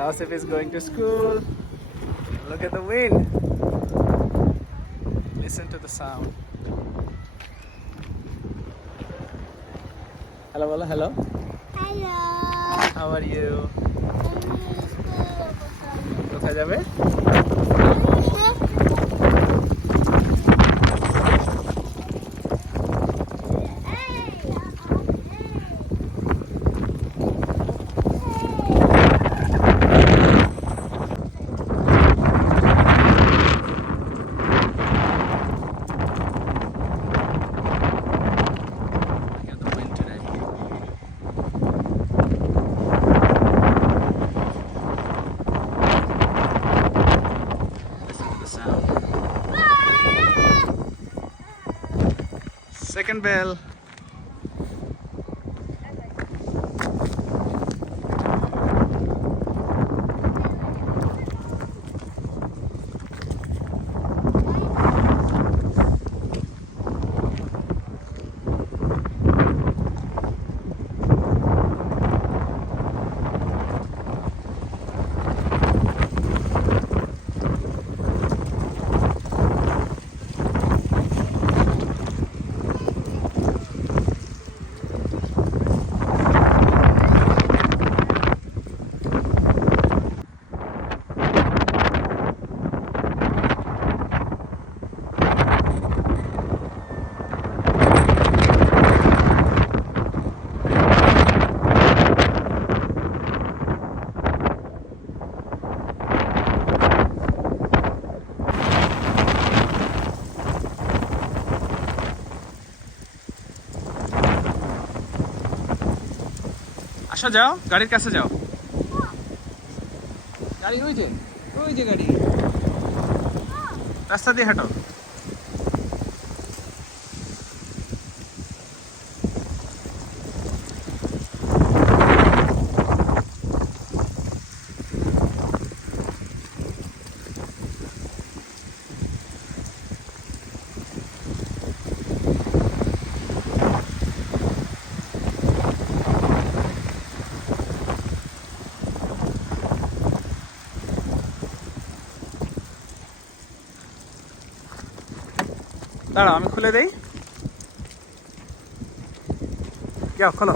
Tausif is going to school. Look at the wind. Listen to the sound. Hello, hello, hello. Hello. How are you? কোথায় যাবে? Second bell. আসো যাও, গাড়ির কাছে যাও। গাড়ি ওই যে গাড়ি, রাস্তা দিয়ে হাঁটো। দাঁড়াও, আমি খুলে দেই। যাও, খোলো।